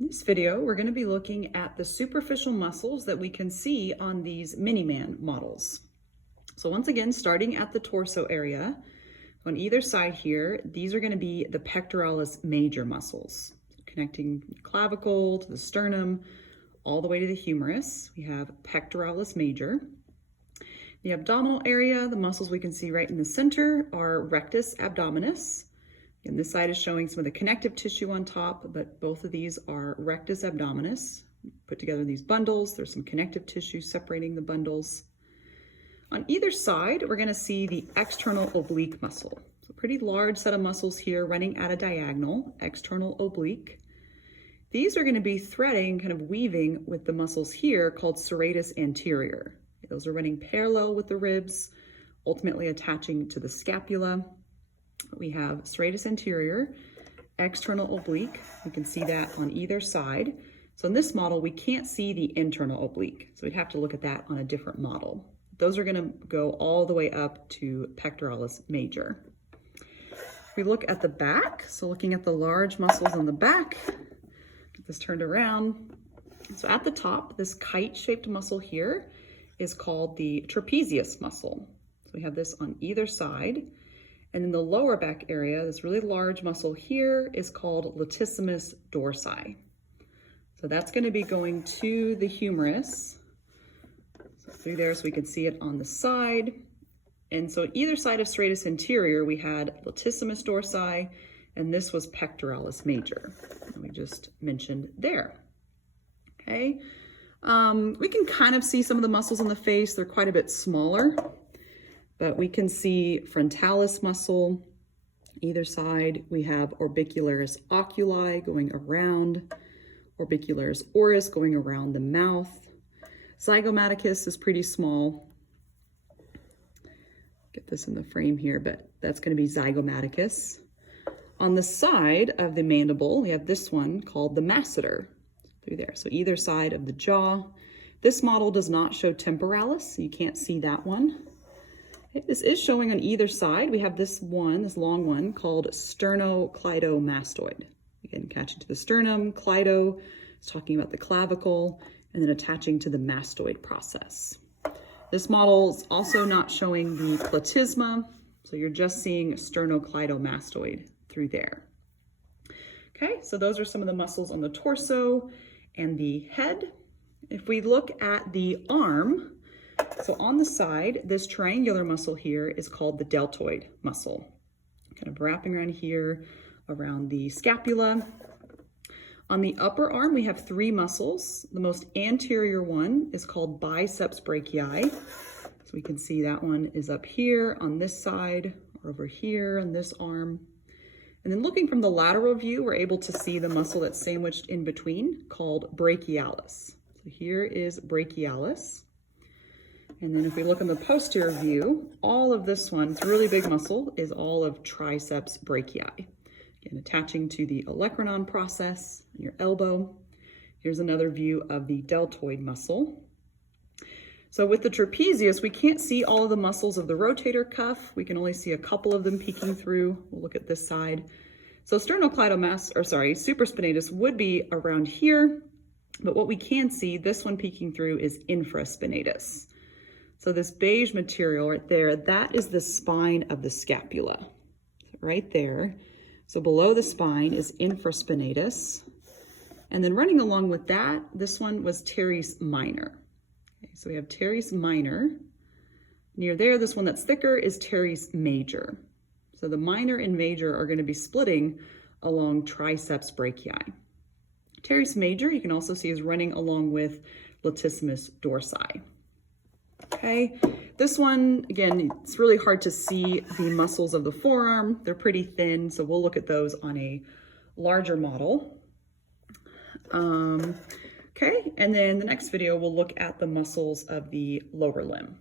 In this video, we're going to be looking at the superficial muscles that we can see on these mini-man models. So once again, starting at the torso area, on either side here, these are going to be the pectoralis major muscles, connecting clavicle to the sternum, all the way to the humerus. We have pectoralis major. The abdominal area, the muscles we can see right in the center are rectus abdominis. And this side is showing some of the connective tissue on top, but both of these are rectus abdominis. Put together these bundles. There's some connective tissue separating the bundles. On either side, we're going to see the external oblique muscle. So a pretty large set of muscles here running at a diagonal, external oblique. These are going to be threading, kind of weaving with the muscles here called serratus anterior. Those are running parallel with the ribs, ultimately attaching to the scapula. We have serratus anterior, external oblique. You can see that on either side. So in this model, we can't see the internal oblique. So we'd have to look at that on a different model. Those are going to go all the way up to pectoralis major. If we look at the back, so looking at the large muscles on the back, get this turned around. So at the top, this kite-shaped muscle here is called the trapezius muscle. So we have this on either side. And in the lower back area, this really large muscle here is called Latissimus Dorsi. So that's going to be going to the humerus. So through there so we can see it on the side. And so either side of serratus anterior, we had Latissimus Dorsi, and this was pectoralis major, that we just mentioned there. Okay. We can kind of see some of the muscles on the face. They're quite a bit smaller. But we can see frontalis muscle, either side. We have orbicularis oculi going around, orbicularis oris going around the mouth. Zygomaticus is pretty small. Get this in the frame here, but that's going to be zygomaticus. On the side of the mandible, we have this one called the masseter through there. So either side of the jaw. This model does not show temporalis, so you can't see that one. This is showing on either side. We have this one, this long one, called Sternocleidomastoid. Again, catching to the sternum. Cleido is talking about the clavicle, and then attaching to the mastoid process. This model is also not showing the platysma, so you're just seeing sternocleidomastoid through there. Okay, so those are some of the muscles on the torso and the head. If we look at the arm, so on the side, this triangular muscle here is called the deltoid muscle. Kind of wrapping around here, around the scapula. On the upper arm, we have three muscles. The most anterior one is called Biceps Brachii. So we can see that one is up here on this side, or over here on this arm. And then looking from the lateral view, we're able to see the muscle that's sandwiched in between called brachialis. So here is brachialis. And then if we look on the posterior view, all of this one, it's a really big muscle, is all of triceps brachii. Again, attaching to the olecranon process in your elbow. Here's another view of the deltoid muscle. So with the trapezius, we can't see all of the muscles of the rotator cuff. We can only see a couple of them peeking through. We'll look at this side. So supraspinatus would be around here, but what we can see, this one peeking through is infraspinatus. So this beige material right there, that is the spine of the scapula, right there. So below the spine is infraspinatus. And then running along with that, this one was teres minor. Okay, so we have teres minor. Near there, this one that's thicker is teres major. So the minor and major are going to be splitting along triceps brachii. Teres major, you can also see, is running along with Latissimus dorsi. Okay, this one, again, it's really hard to see the muscles of the forearm. They're pretty thin, so we'll look at those on a larger model. Okay, and then the next video, we'll look at the muscles of the lower limb.